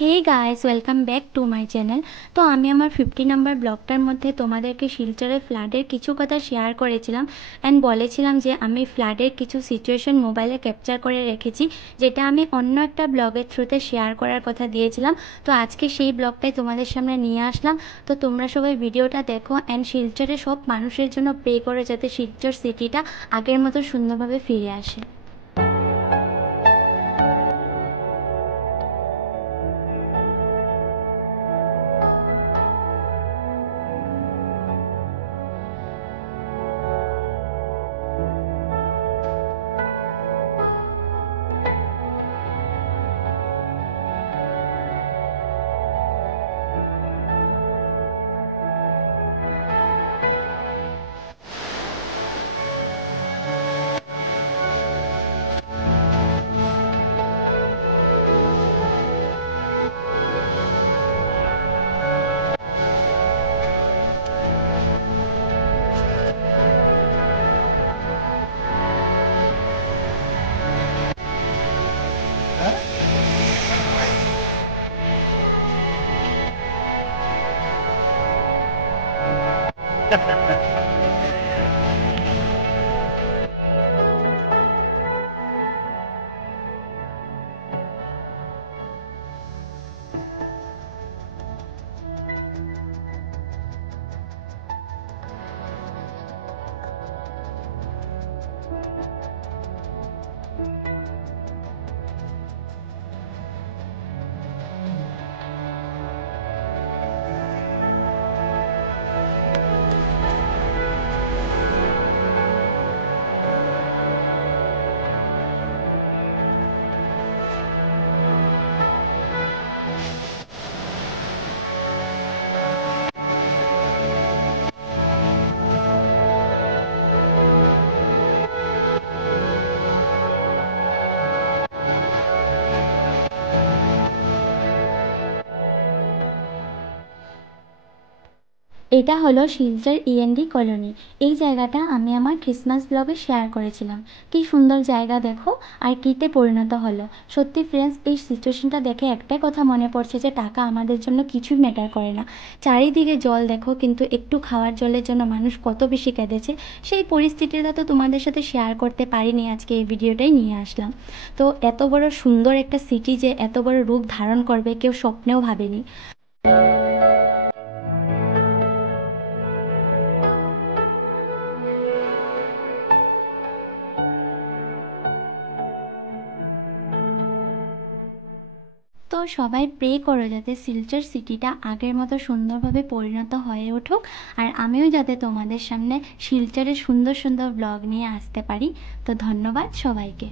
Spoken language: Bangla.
Hey guys, welcome back to my channel. তো আমি আমার 50 নাম্বার ব্লগটার মধ্যে তোমাদেরকে শিলচরের ফ্লাডের কিছু কথা শেয়ার করেছিলাম অ্যান্ড বলেছিলাম যে আমি ফ্লাডের কিছু সিচুয়েশন মোবাইলে ক্যাপচার করে রেখেছি, যেটা আমি অন্য একটা ব্লগের থ্রুতে শেয়ার করার কথা দিয়েছিলাম। তো আজকে সেই ব্লগটাই তোমাদের সামনে নিয়ে আসলাম। তো তোমরা সবাই ভিডিওটা দেখো অ্যান্ড শিলচরের সব মানুষের জন্য প্রে করো যাতে শিলচর সিটিটা আগের মতো সুন্দরভাবে ফিরে আসে। এটা হলো শিলচর ইএনডি কলোনি। এই জায়গাটা আমি আমার ক্রিসমাস ব্লগে শেয়ার করেছিলাম। কি সুন্দর জায়গা দেখো, আর কিতে পরিণত হলো। সত্যি ফ্রেন্ডস, এই সিচুয়েশনটা দেখে একটাই কথা মনে পড়ছে যে টাকা আমাদের জন্য কিছুই ম্যাটার করে না। চারিদিকে জল দেখো, কিন্তু একটু খাওয়ার জলের জন্য মানুষ কত বেশি কেঁদেছে। সেই পরিস্থিতিটা তো তোমাদের সাথে শেয়ার করতে পারিনি, আজকে এই ভিডিওটাই নিয়ে আসলাম। তো এত বড় সুন্দর একটা সিটি যে এত বড় রূপ ধারণ করবে কেউ স্বপ্নেও ভাবেনি। তো সবাই প্রে করো যাতে শিলচর সিটিটা আগের মতো সুন্দরভাবে পরিণত হয়ে উঠুক, আর আমিও যাতে তোমাদের সামনে শিলচরের সুন্দর সুন্দর ব্লগ নিয়ে আসতে পারি। তো ধন্যবাদ সবাইকে।